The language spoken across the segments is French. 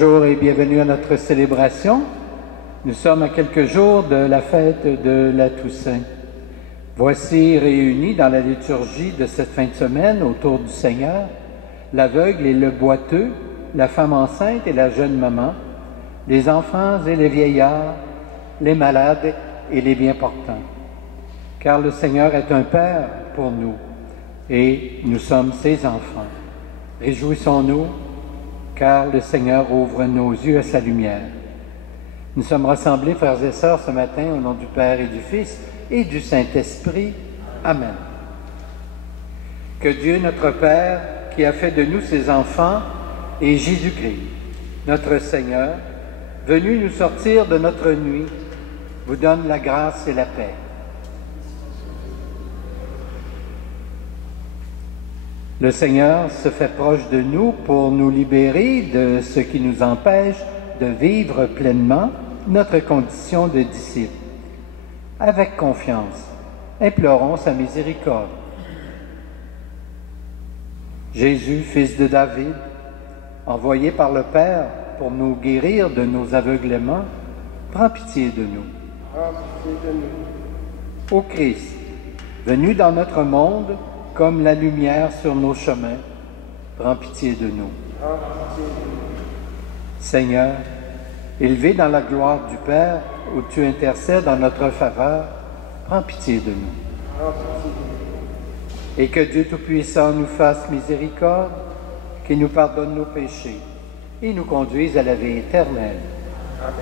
Bonjour et bienvenue à notre célébration. Nous sommes à quelques jours de la fête de la Toussaint. Voici réunis dans la liturgie de cette fin de semaine autour du Seigneur, l'aveugle et le boiteux, la femme enceinte et la jeune maman, les enfants et les vieillards, les malades et les bien portants. Car le Seigneur est un Père pour nous et nous sommes ses enfants. Réjouissons-nous, car le Seigneur ouvre nos yeux à sa lumière. Nous sommes rassemblés, frères et sœurs, ce matin au nom du Père et du Fils et du Saint-Esprit. Amen. Que Dieu, notre Père, qui a fait de nous ses enfants, et Jésus-Christ, notre Seigneur, venu nous sortir de notre nuit, vous donne la grâce et la paix. Le Seigneur se fait proche de nous pour nous libérer de ce qui nous empêche de vivre pleinement notre condition de disciples. Avec confiance, implorons sa miséricorde. Jésus, fils de David, envoyé par le Père pour nous guérir de nos aveuglements, prends pitié de nous. Prends pitié de nous. Ô Christ, venu dans notre monde comme la lumière sur nos chemins, prends pitié de nous. Prends pitié de nous. Seigneur, élevé dans la gloire du Père, où tu intercèdes en notre faveur, prends pitié de nous. Prends pitié de nous. Et que Dieu Tout-Puissant nous fasse miséricorde, qu'il nous pardonne nos péchés et nous conduise à la vie éternelle. Amen.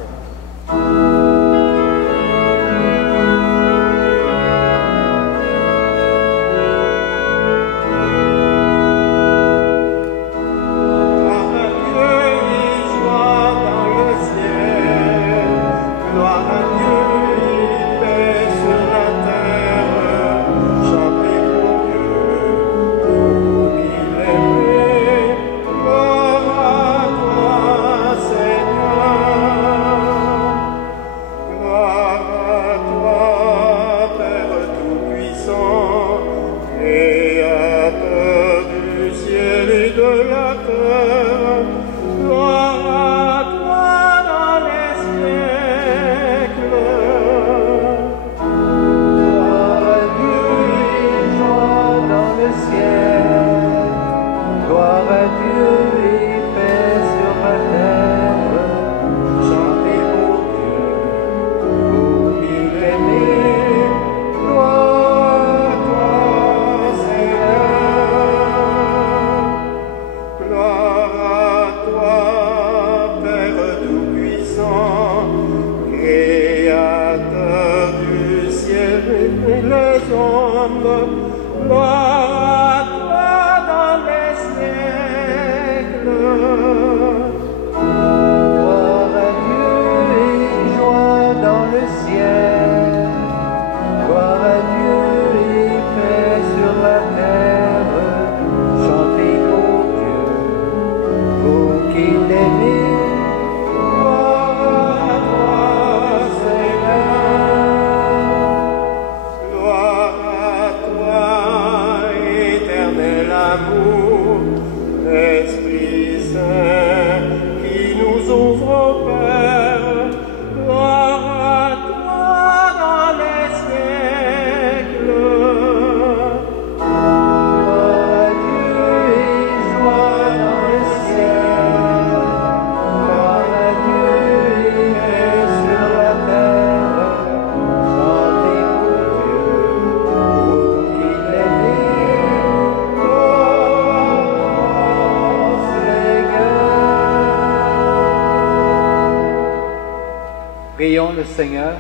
Prions le Seigneur.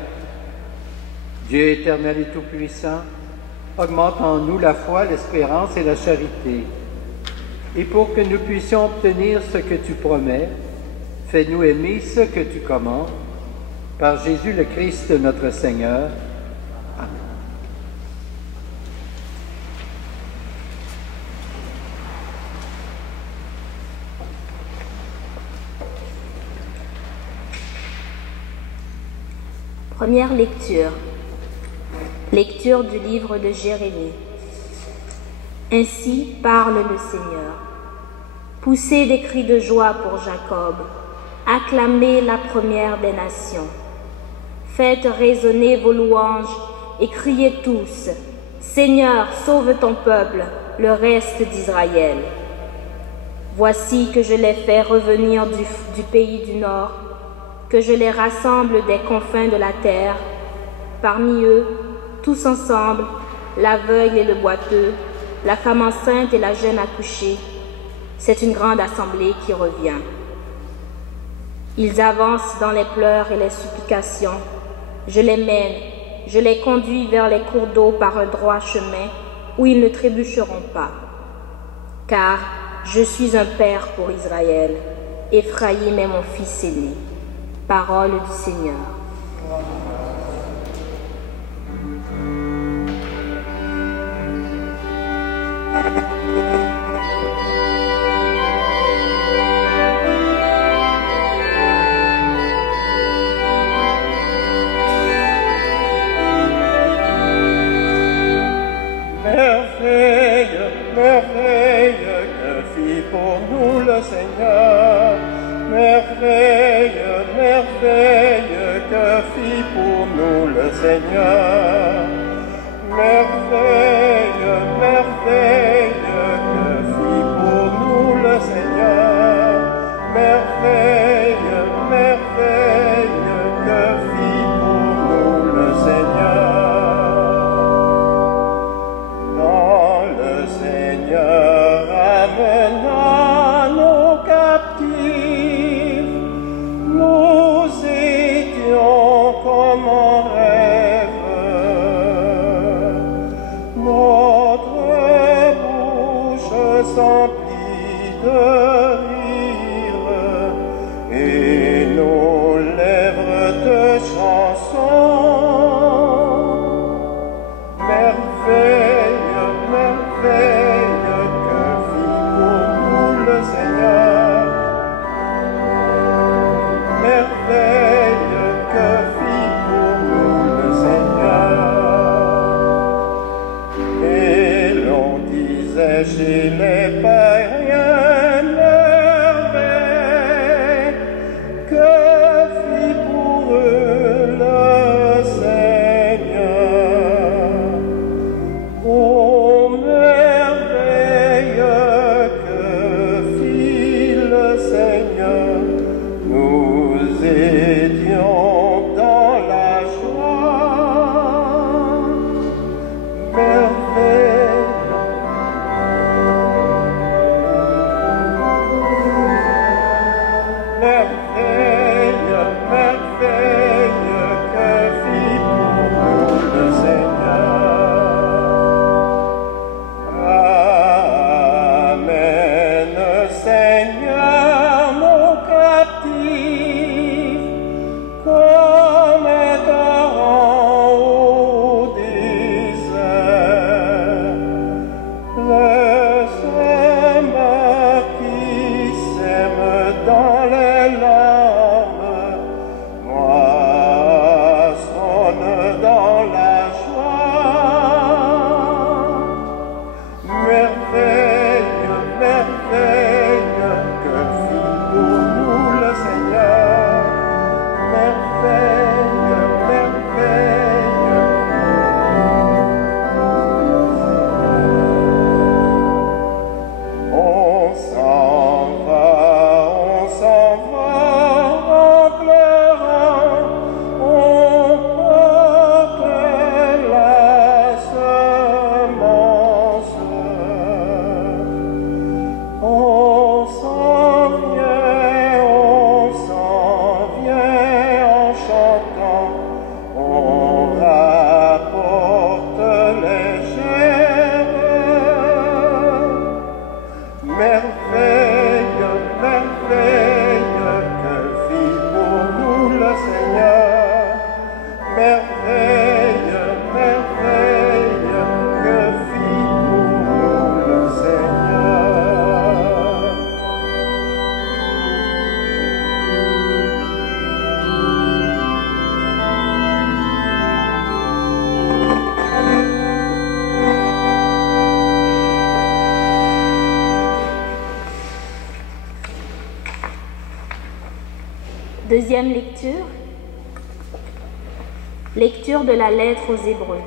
Dieu éternel et tout-puissant, augmente en nous la foi, l'espérance et la charité. Et pour que nous puissions obtenir ce que tu promets, fais-nous aimer ce que tu commandes. Par Jésus le Christ notre Seigneur. Amen. Première lecture. Lecture du livre de Jérémie. Ainsi parle le Seigneur. Poussez des cris de joie pour Jacob, Acclamez la première des nations. Faites résonner vos louanges et criez tous, Seigneur, sauve ton peuple, le reste d'Israël. Voici que je les fais revenir du pays du nord, que je les rassemble des confins de la terre. Parmi eux, tous ensemble, l'aveugle et le boiteux, la femme enceinte et la jeune accouchée. C'est une grande assemblée qui revient. Ils avancent dans les pleurs et les supplications. Je les mène, je les conduis vers les cours d'eau par un droit chemin où ils ne trébucheront pas. Car je suis un père pour Israël, Éphraïm est mon fils aîné. Parole du Seigneur. Seigneur, merveille, merveille, que fit pour nous le Seigneur. Merveille, merveille, que fit pour nous le Seigneur. Merveille, merveille, que fit pour nous le Seigneur. Quand le Seigneur amena nos captifs, nous étions comme en rêve. Notre bouche s'emplit de rire et nos lèvres de chansons. Merveille, merveille, que fit pour nous le Seigneur. Merveille, que fit pour nous le Seigneur. Et l'on disait chez les païens, merveille, que fit pour eux le Seigneur. Oh, merveille, que fit le Seigneur. Nous étions dans la joie. Merveille. Merveille, merveille, que fit pour nous le Seigneur. Amen, Seigneur, nos captifs, comme un torrent au désert. Le semeur qui sème dans les larmes, moissonne dans la joie. Merveille, merveille, que fit pour nous le Seigneur. Merveille, merveille. On s'en va en pleurant, on porte la semence. On s'en vient en chantant, on rapporte les germes. Merveille, merveille, que fit pour nous le Seigneur. Merveille, merveille, que fit pour nous le Seigneur. Deuxième lecture. Lecture de la lettre aux Hébreux.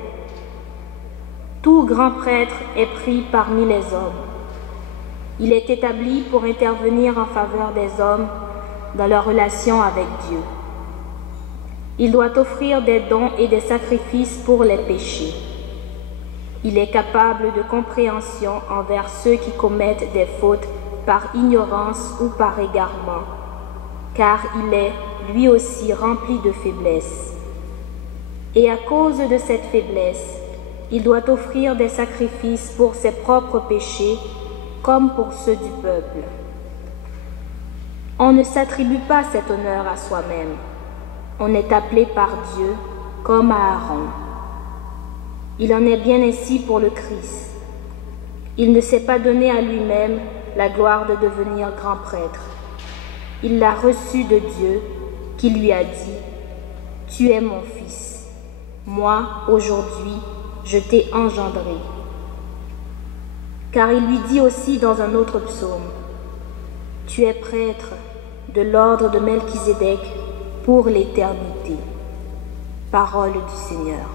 Tout grand prêtre est pris parmi les hommes. Il est établi pour intervenir en faveur des hommes dans leur relation avec Dieu. Il doit offrir des dons et des sacrifices pour les péchés. Il est capable de compréhension envers ceux qui commettent des fautes par ignorance ou par égarement, car il est lui aussi rempli de faiblesse. Et à cause de cette faiblesse, il doit offrir des sacrifices pour ses propres péchés comme pour ceux du peuple. On ne s'attribue pas cet honneur à soi-même. On est appelé par Dieu comme à Aaron. Il en est bien ainsi pour le Christ. Il ne s'est pas donné à lui-même la gloire de devenir grand prêtre. Il l'a reçu de Dieu qui lui a dit « Tu es mon fils. Moi, aujourd'hui, je t'ai engendré. » Car il lui dit aussi dans un autre psaume « Tu es prêtre de l'ordre de Melchizedek pour l'éternité. » Parole du Seigneur.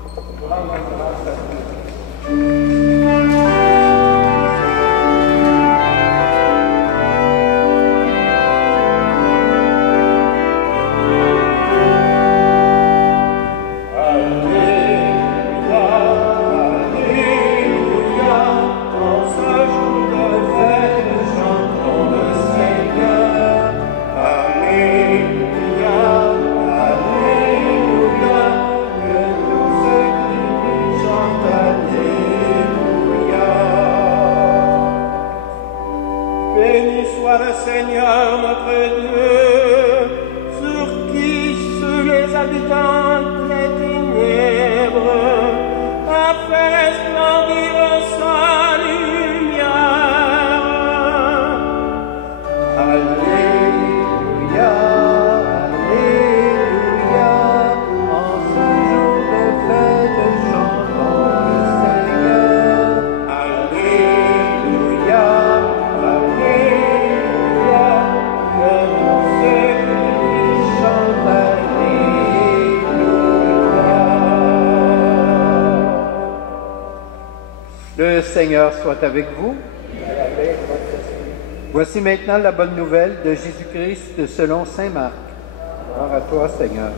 Le Seigneur soit avec vous. Voici maintenant la bonne nouvelle de Jésus-Christ selon saint Marc. Gloire à toi, Seigneur.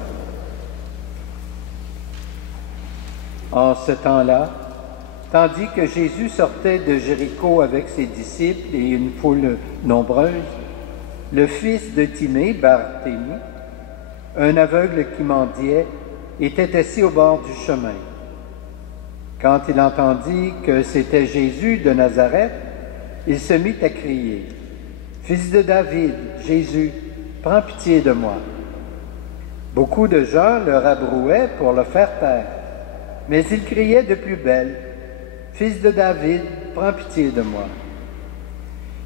En ce temps-là, tandis que Jésus sortait de Jéricho avec ses disciples et une foule nombreuse, le fils de Timée, Barthélemy, un aveugle qui mendiait, était assis au bord du chemin. Quand il entendit que c'était Jésus de Nazareth, il se mit à crier « Fils de David, Jésus, prends pitié de moi. » Beaucoup de gens le rabrouaient pour le faire taire, mais il criait de plus belle « Fils de David, prends pitié de moi. »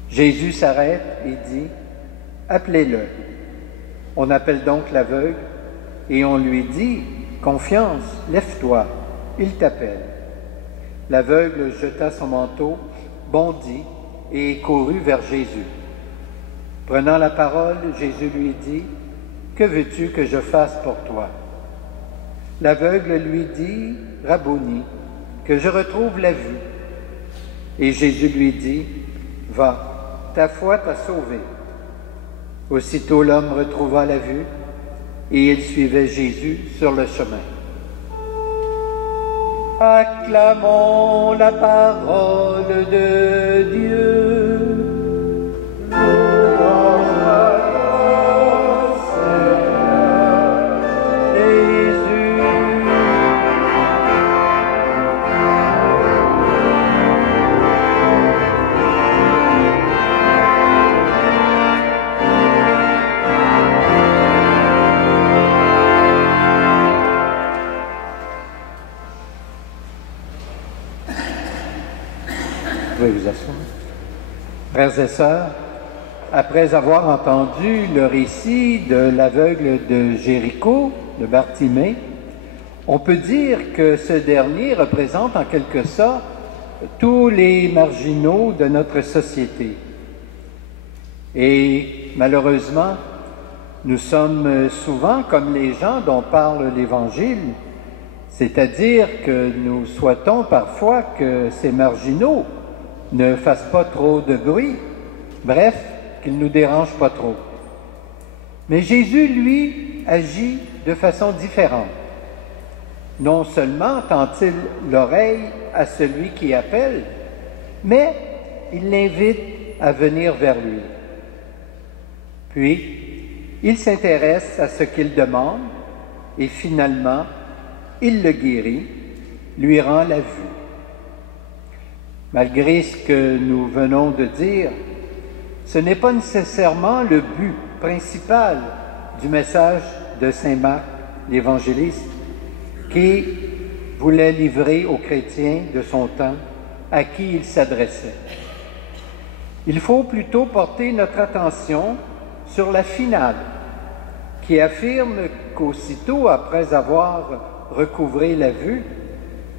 Jésus s'arrête et dit « Appelez-le. » On appelle donc l'aveugle et on lui dit « Confiance, lève-toi, il t'appelle. » L'aveugle jeta son manteau, bondit et courut vers Jésus. Prenant la parole, Jésus lui dit « Que veux-tu que je fasse pour toi ?» L'aveugle lui dit « Rabboni, que je retrouve la vue. » Et Jésus lui dit « Va, ta foi t'a sauvé. » Aussitôt l'homme retrouva la vue et il suivait Jésus sur le chemin. Acclamons la parole de Dieu. Louange à toi, Seigneur Jésus. Vous asseoir. Frères et sœurs, après avoir entendu le récit de l'aveugle de Jéricho, de Bartimée, on peut dire que ce dernier représente en quelque sorte tous les marginaux de notre société. Et malheureusement, Nous sommes souvent comme les gens dont parle l'Évangile, c'est-à-dire que nous souhaitons parfois que ces marginaux ne fassent pas trop de bruit, bref, qu'ils ne nous dérangent pas trop. Mais Jésus, lui, agit de façon différente. Non seulement tend-il l'oreille à celui qui appelle, mais il l'invite à venir vers lui. Puis, il s'intéresse à ce qu'il demande et finalement, il le guérit, lui rend la vue. Malgré ce que nous venons de dire, ce n'est pas nécessairement le but principal du message de saint Marc, l'évangéliste, qui voulait livrer aux chrétiens de son temps à qui il s'adressait. Il faut plutôt porter notre attention sur la finale, qui affirme qu'aussitôt après avoir recouvré la vue,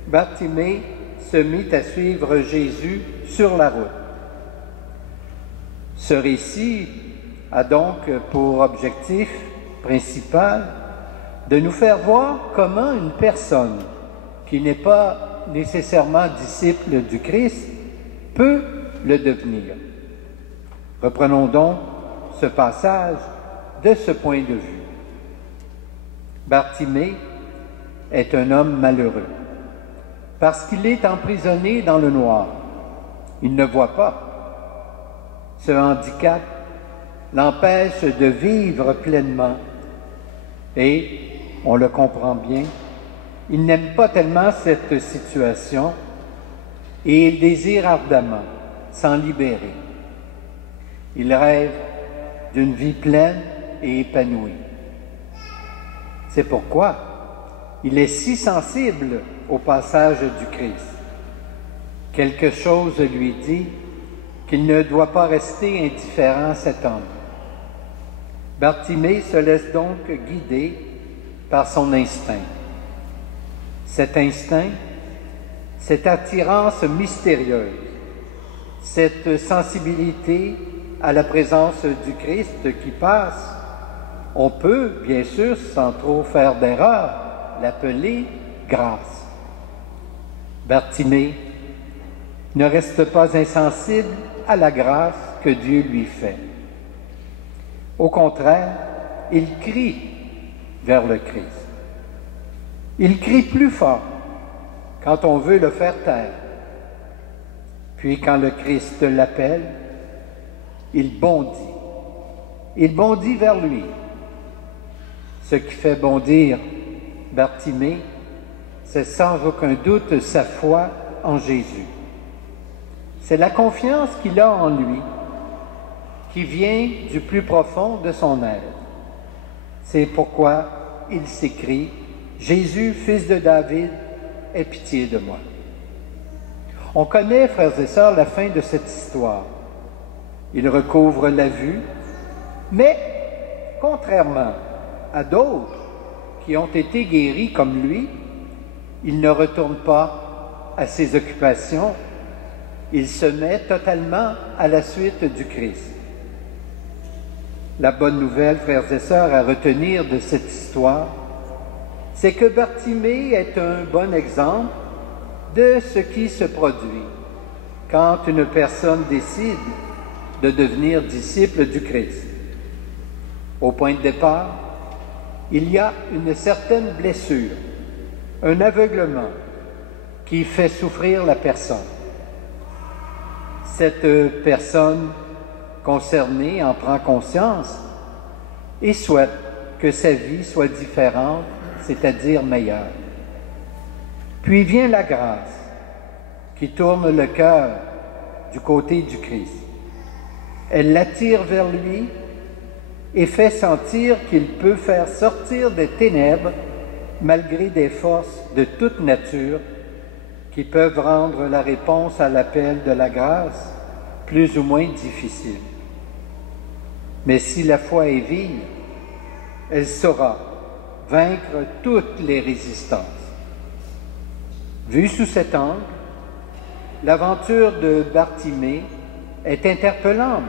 Bartimée se mit à suivre Jésus sur la route. Ce récit a donc pour objectif principal de nous faire voir comment une personne qui n'est pas nécessairement disciple du Christ peut le devenir. Reprenons donc ce passage de ce point de vue. Bartimée est un homme malheureux parce qu'il est emprisonné dans le noir. Il ne voit pas. Ce handicap l'empêche de vivre pleinement et, on le comprend bien, il n'aime pas tellement cette situation et il désire ardemment s'en libérer. Il rêve d'une vie pleine et épanouie. C'est pourquoi il est si sensible au passage du Christ. Quelque chose lui dit qu'il ne doit pas rester indifférent à cet homme. Bartimée se laisse donc guider par son instinct. Cet instinct, cette attirance mystérieuse, cette sensibilité à la présence du Christ qui passe, on peut, bien sûr, sans trop faire d'erreur, l'appeler grâce. Bartimée ne reste pas insensible à la grâce que Dieu lui fait. Au contraire, il crie vers le Christ. Il crie plus fort quand on veut le faire taire. Puis quand le Christ l'appelle, il bondit. Il bondit vers lui. Ce qui fait bondir Bartimée, c'est sans aucun doute sa foi en Jésus. C'est la confiance qu'il a en lui, qui vient du plus profond de son être. C'est pourquoi il s'écrie « Jésus, fils de David, aie pitié de moi ». On connaît, frères et sœurs, la fin de cette histoire. Il recouvre la vue, mais contrairement à d'autres qui ont été guéris comme lui, il ne retourne pas à ses occupations, il se met totalement à la suite du Christ. La bonne nouvelle, frères et sœurs, à retenir de cette histoire, c'est que Bartimée est un bon exemple de ce qui se produit quand une personne décide de devenir disciple du Christ. Au point de départ, il y a une certaine blessure, un aveuglement qui fait souffrir la personne. Cette personne concernée en prend conscience et souhaite que sa vie soit différente, c'est-à-dire meilleure. Puis vient la grâce qui tourne le cœur du côté du Christ. Elle l'attire vers lui et fait sentir qu'il peut faire sortir des ténèbres malgré des forces de toute nature qui peuvent rendre la réponse à l'appel de la grâce plus ou moins difficile. Mais si la foi est vive, elle saura vaincre toutes les résistances. Vue sous cet angle, l'aventure de Bartimée est interpellante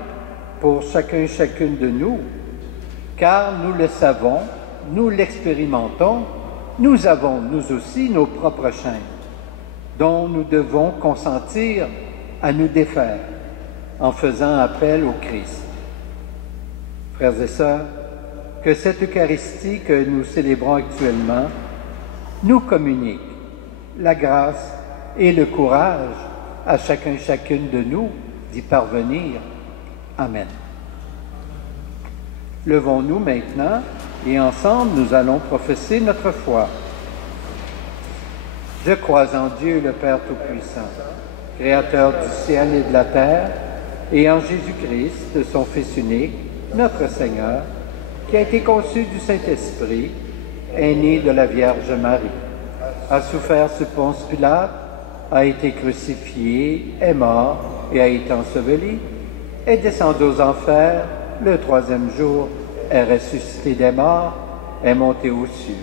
pour chacune de nous, car nous le savons, nous l'expérimentons, nous avons, nous aussi, nos propres chaînes, dont nous devons consentir à nous défaire en faisant appel au Christ. Frères et sœurs, que cette Eucharistie que nous célébrons actuellement nous communique la grâce et le courage à chacun, chacune de nous d'y parvenir. Amen. Levons-nous maintenant et ensemble nous allons professer notre foi. Je crois en Dieu le Père Tout-Puissant, Créateur du ciel et de la terre, et en Jésus-Christ, son Fils unique, notre Seigneur, qui a été conçu du Saint-Esprit, est né de la Vierge Marie, a souffert sous Ponce Pilate, a été crucifié, est mort et a été enseveli, est descendu aux enfers, le troisième jour est ressuscité des morts, est monté aux cieux,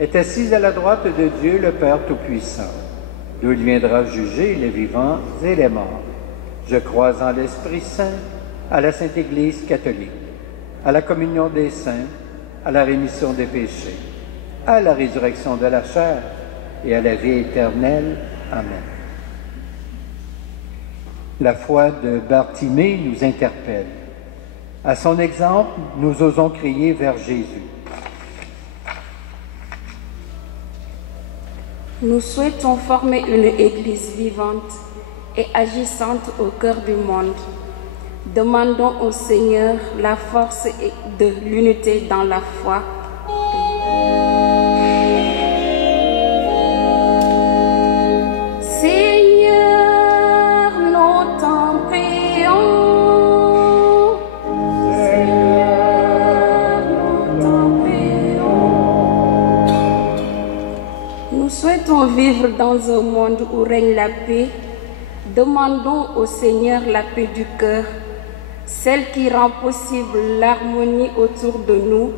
est assis à la droite de Dieu le Père Tout-Puissant, d'où il viendra juger les vivants et les morts. Je crois en l'Esprit Saint, à la Sainte Église catholique, à la communion des saints, à la rémission des péchés, à la résurrection de la chair et à la vie éternelle. Amen. La foi de Bartimée nous interpelle. À son exemple, nous osons crier vers Jésus. Nous souhaitons former une Église vivante et agissante au cœur du monde. Demandons au Seigneur la force de l'unité dans la foi. Seigneur, nous t'en prions. Seigneur, nous t'en prions. Nous souhaitons vivre dans un monde où règne la paix. Demandons au Seigneur la paix du cœur, celle qui rend possible l'harmonie autour de nous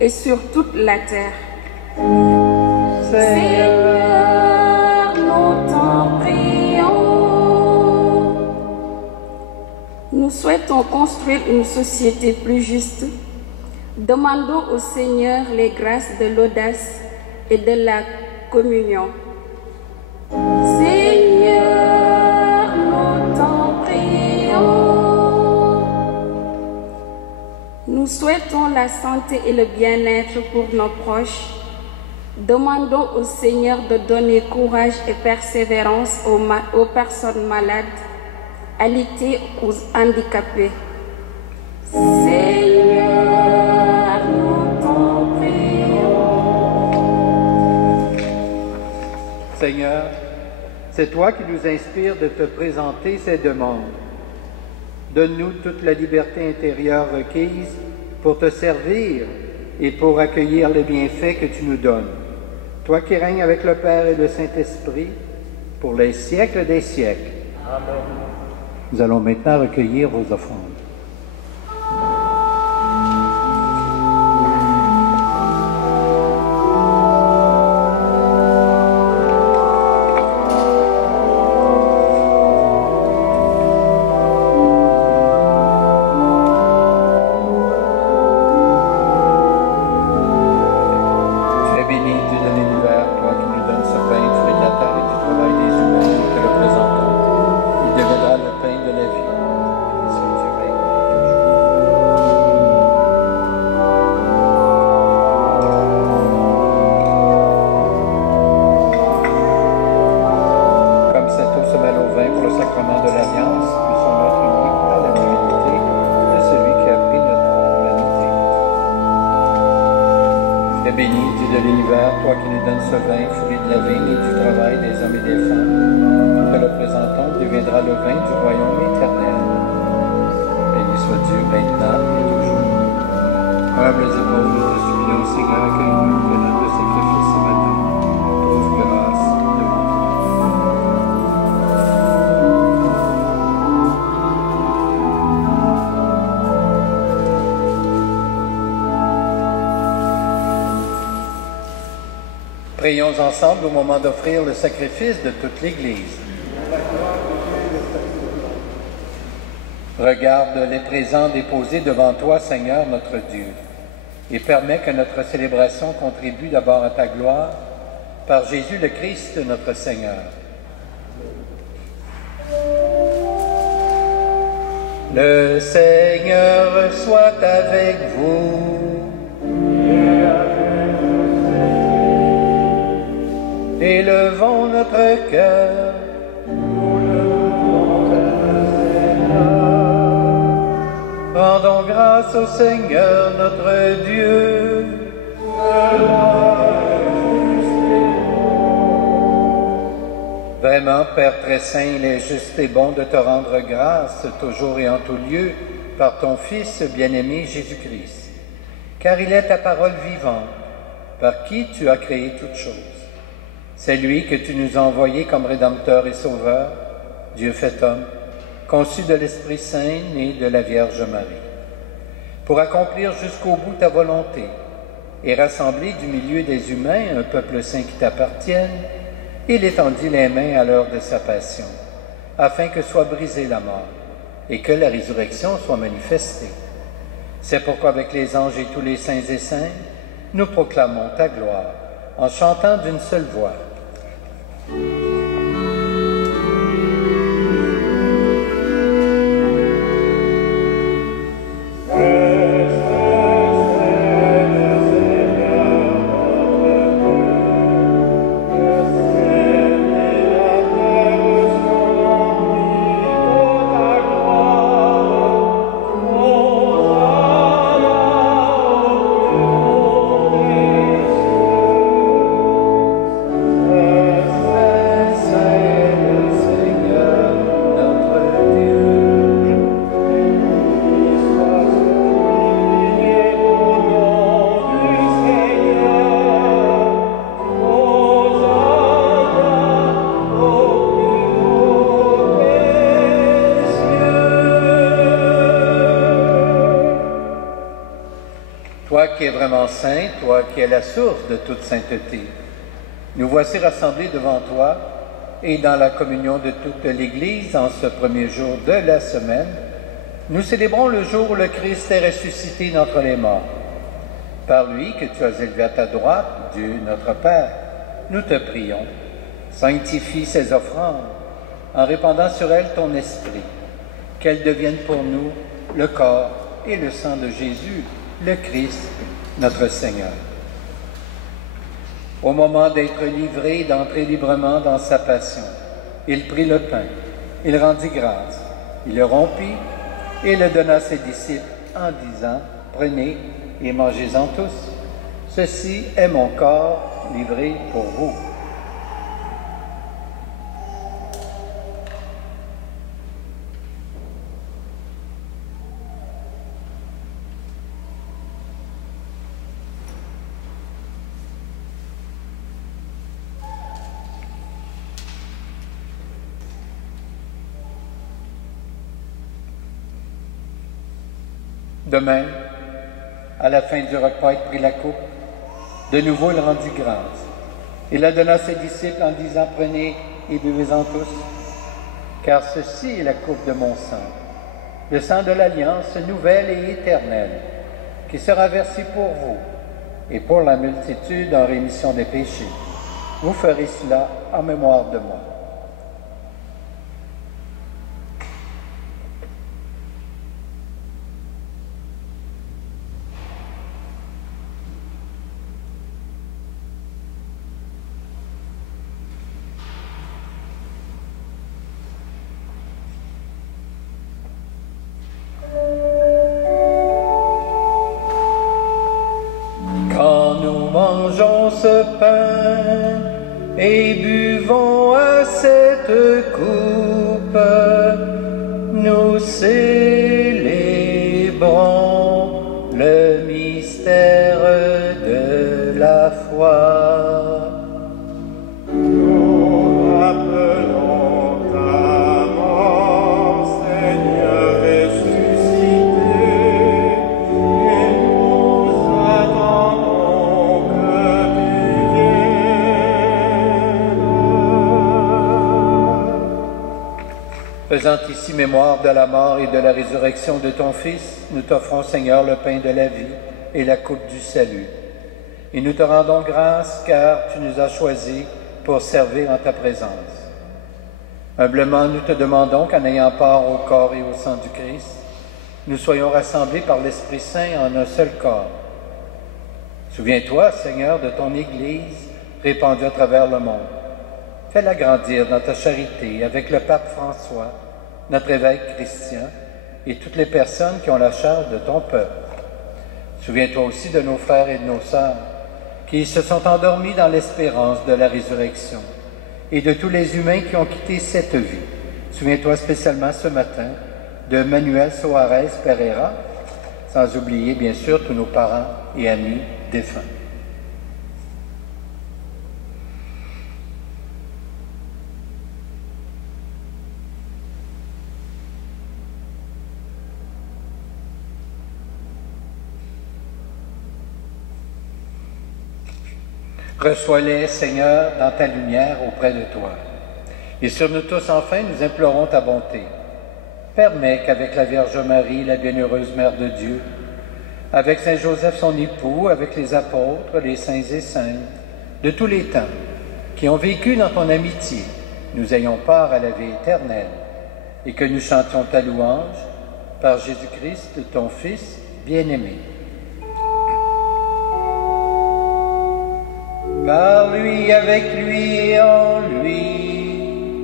et sur toute la terre. Seigneur, nous t'en prions. Nous souhaitons construire une société plus juste. Demandons au Seigneur les grâces de l'audace et de la communion. Seigneur, nous t'en prions. Nous souhaitons la santé et le bien-être pour nos proches. Demandons au Seigneur de donner courage et persévérance aux personnes malades, alitées ou handicapées. Seigneur, nous t'en prions. Seigneur, c'est toi qui nous inspires de te présenter ces demandes. Donne-nous toute la liberté intérieure requise pour te servir et pour accueillir les bienfaits que tu nous donnes. Toi qui règnes avec le Père et le Saint-Esprit pour les siècles des siècles. Amen. Nous allons maintenant recueillir vos offrandes. Prions ensemble au moment d'offrir le sacrifice de toute l'Église. Regarde les présents déposés devant toi, Seigneur notre Dieu, et permets que notre célébration contribue d'abord à ta gloire, par Jésus le Christ, notre Seigneur. Le Seigneur soit avec vous. Élevons notre cœur. Rendons grâce au Seigneur notre Dieu. Vraiment, Père très saint, il est juste et bon de te rendre grâce, toujours et en tout lieu, par ton Fils bien-aimé Jésus-Christ. Car il est ta parole vivante, par qui tu as créé toutes choses. C'est lui que tu nous as envoyé comme Rédempteur et Sauveur, Dieu fait homme, conçu de l'Esprit Saint, né de la Vierge Marie, pour accomplir jusqu'au bout ta volonté et rassembler du milieu des humains un peuple saint qui t'appartienne. Il étendit les mains à l'heure de sa passion, afin que soit brisée la mort et que la résurrection soit manifestée. C'est pourquoi avec les anges et tous les saints et saintes, nous proclamons ta gloire en chantant d'une seule voix. Qui est vraiment saint, toi qui es la source de toute sainteté. Nous voici rassemblés devant toi et dans la communion de toute l'Église en ce premier jour de la semaine, nous célébrons le jour où le Christ est ressuscité d'entre les morts. Par lui que tu as élevé à ta droite, Dieu notre Père, nous te prions, sanctifie ces offrandes en répandant sur elles ton esprit, qu'elles deviennent pour nous le corps et le sang de Jésus, le Christ, notre Seigneur. Au moment d'être livré, d'entrer librement dans sa passion, il prit le pain, il rendit grâce, il le rompit et le donna à ses disciples en disant, « Prenez et mangez-en tous. Ceci est mon corps livré pour vous. » De même, à la fin du repas, il prit la coupe. De nouveau, il rendit grâce. Il la donna à ses disciples en disant, « Prenez et buvez-en tous, car ceci est la coupe de mon sang, le sang de l'alliance nouvelle et éternelle, qui sera versé pour vous et pour la multitude en rémission des péchés. Vous ferez cela en mémoire de moi. » Mangeons ce pain et buvons à cette coupe, nous célébrons le mystère de la foi. Nous rappelons ta mort, Seigneur ressuscité, et nous attendons que tu viennes. Faisant ici mémoire de la mort et de la résurrection de ton Fils, nous t'offrons, Seigneur, le pain de la vie et la coupe du salut. Et nous te rendons grâce car tu nous as choisis pour servir en ta présence. Humblement, nous te demandons qu'en ayant part au corps et au sang du Christ, nous soyons rassemblés par l'Esprit Saint en un seul corps. Souviens-toi, Seigneur, de ton Église répandue à travers le monde. Fais-la grandir dans ta charité avec le pape François, notre évêque Christian et toutes les personnes qui ont la charge de ton peuple. Souviens-toi aussi de nos frères et de nos sœurs qui se sont endormis dans l'espérance de la résurrection et de tous les humains qui ont quitté cette vie. Souviens-toi spécialement ce matin de Manuel Soares Pereira, sans oublier bien sûr tous nos parents et amis défunts. Reçois-les, Seigneur, dans ta lumière auprès de toi. Et sur nous tous, enfin, nous implorons ta bonté. Permets qu'avec la Vierge Marie, la bienheureuse Mère de Dieu, avec Saint Joseph son époux, avec les apôtres, les saints et saintes, de tous les temps, qui ont vécu dans ton amitié, nous ayons part à la vie éternelle, et que nous chantions ta louange par Jésus-Christ, ton Fils bien-aimé. Par lui, avec lui et en lui,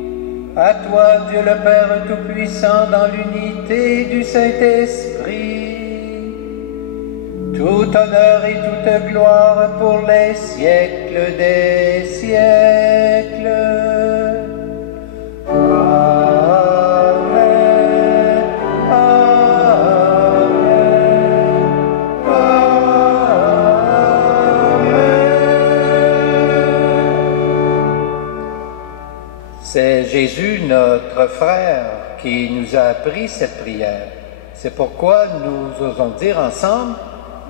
à toi, Dieu le Père Tout-Puissant, dans l'unité du Saint-Esprit, tout honneur et toute gloire pour les siècles des siècles. C'est Jésus, notre frère, qui nous a appris cette prière. C'est pourquoi nous osons dire ensemble,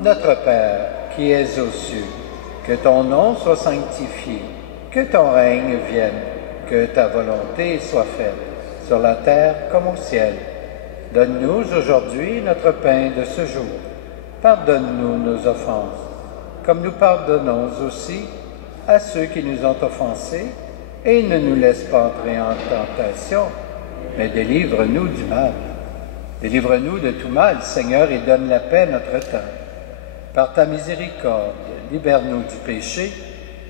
Notre Père, qui es aux cieux, que ton nom soit sanctifié, que ton règne vienne, que ta volonté soit faite, sur la terre comme au ciel. Donne-nous aujourd'hui notre pain de ce jour. Pardonne-nous nos offenses, comme nous pardonnons aussi à ceux qui nous ont offensés, et ne nous laisse pas entrer en tentation, mais délivre-nous du mal. Délivre-nous de tout mal, Seigneur, et donne la paix à notre temps. Par ta miséricorde, libère-nous du péché,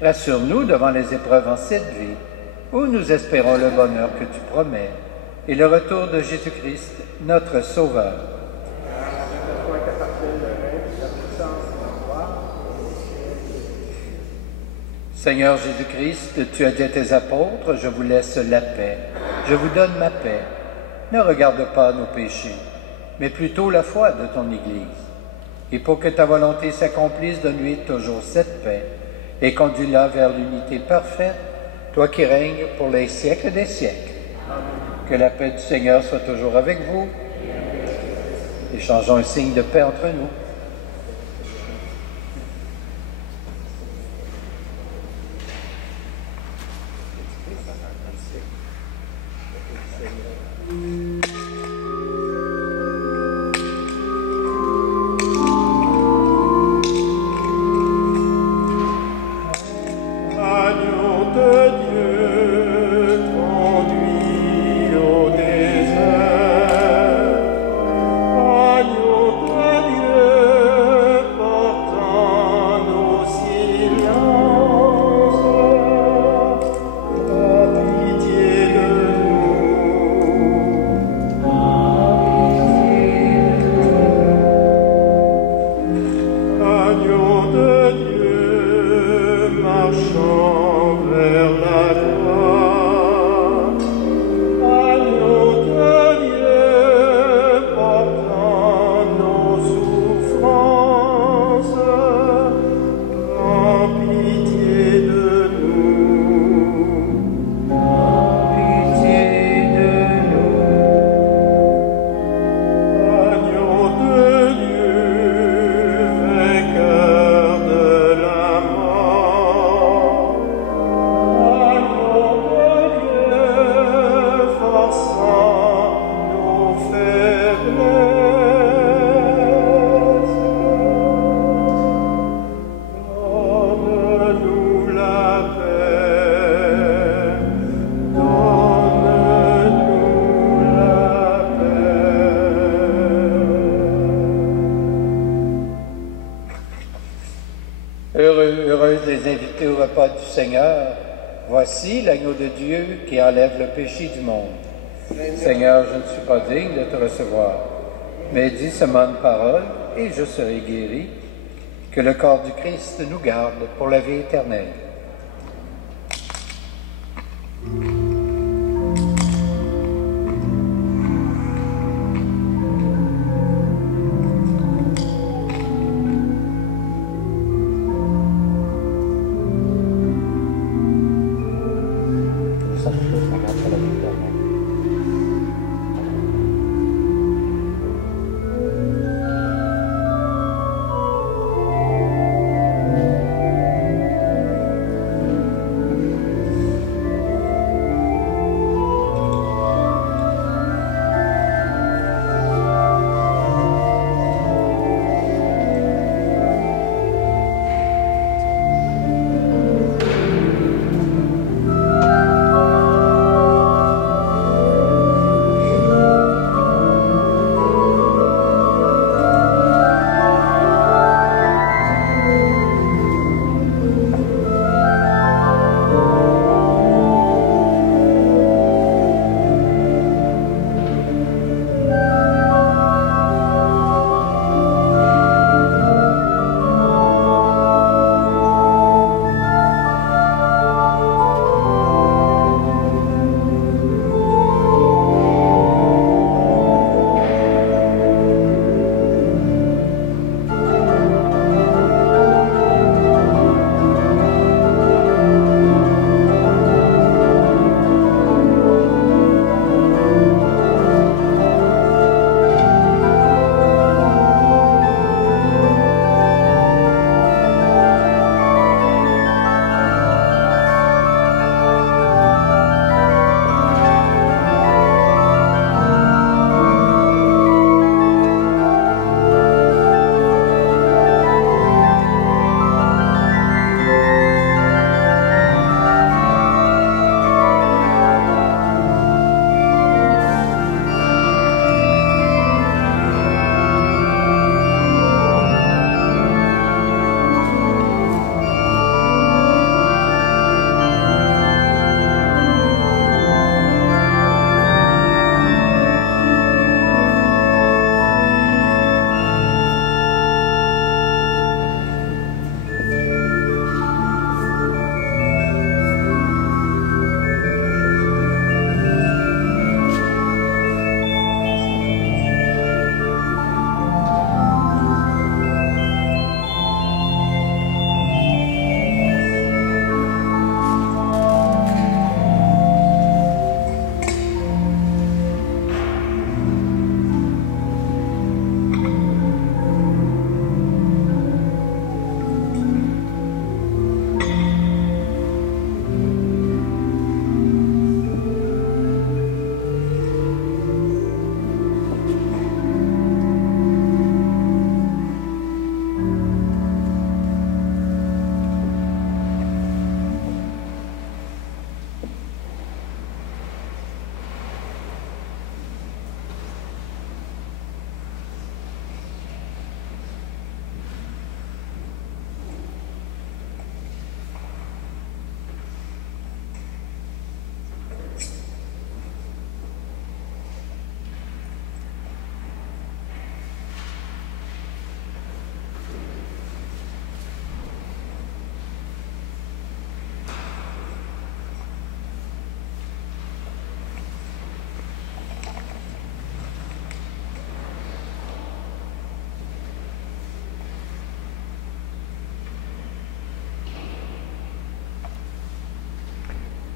rassure-nous devant les épreuves en cette vie, où nous espérons le bonheur que tu promets, et le retour de Jésus-Christ, notre Sauveur. Seigneur Jésus-Christ, tu as dit à tes apôtres, je vous laisse la paix, je vous donne ma paix. Ne regarde pas nos péchés, mais plutôt la foi de ton Église. Et pour que ta volonté s'accomplisse, donne-lui toujours cette paix, et conduis-la vers l'unité parfaite, toi qui règnes pour les siècles des siècles. Que la paix du Seigneur soit toujours avec vous. Échangeons un signe de paix entre nous. Seigneur, voici l'agneau de Dieu qui enlève le péché du monde. Seigneur, je ne suis pas digne de te recevoir, mais dis seulement une parole et je serai guéri. Que le corps du Christ nous garde pour la vie éternelle.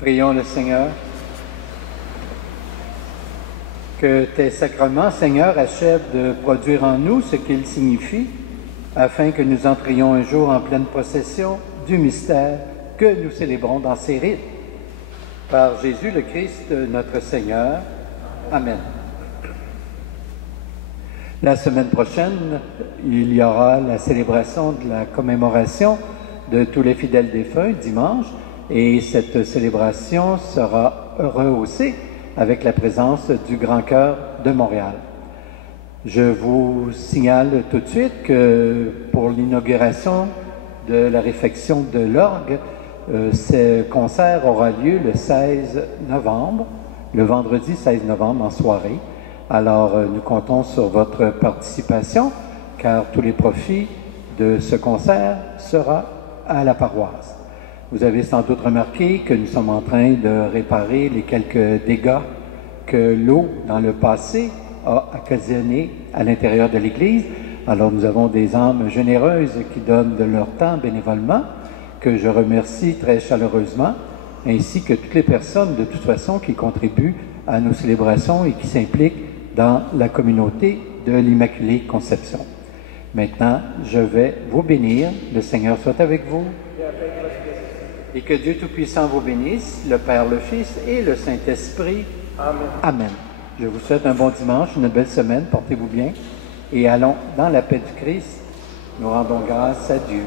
Prions le Seigneur. Que tes sacrements, Seigneur, achèvent de produire en nous ce qu'ils signifient, afin que nous entrions un jour en pleine possession du mystère que nous célébrons dans ces rites. Par Jésus le Christ, notre Seigneur. Amen. La semaine prochaine, il y aura la célébration de la commémoration de tous les fidèles défunts, dimanche, et cette célébration sera rehaussée avec la présence du Grand Chœur de Montréal. Je vous signale tout de suite que pour l'inauguration de la réfection de l'orgue, Ce concert aura lieu le 16 novembre, le vendredi 16 novembre en soirée. Alors, nous comptons sur votre participation, car tous les profits de ce concert sera à la paroisse. Vous avez sans doute remarqué que nous sommes en train de réparer les quelques dégâts que l'eau, dans le passé, a occasionné à l'intérieur de l'Église. Alors, nous avons des âmes généreuses qui donnent de leur temps bénévolement, que je remercie très chaleureusement, ainsi que toutes les personnes, de toute façon, qui contribuent à nos célébrations et qui s'impliquent dans la communauté de l'Immaculée Conception. Maintenant, je vais vous bénir. Le Seigneur soit avec vous. Et que Dieu Tout-Puissant vous bénisse, le Père, le Fils et le Saint-Esprit. Amen. Amen. Je vous souhaite un bon dimanche, une belle semaine, portez-vous bien et allons dans la paix du Christ. Nous rendons grâce à Dieu.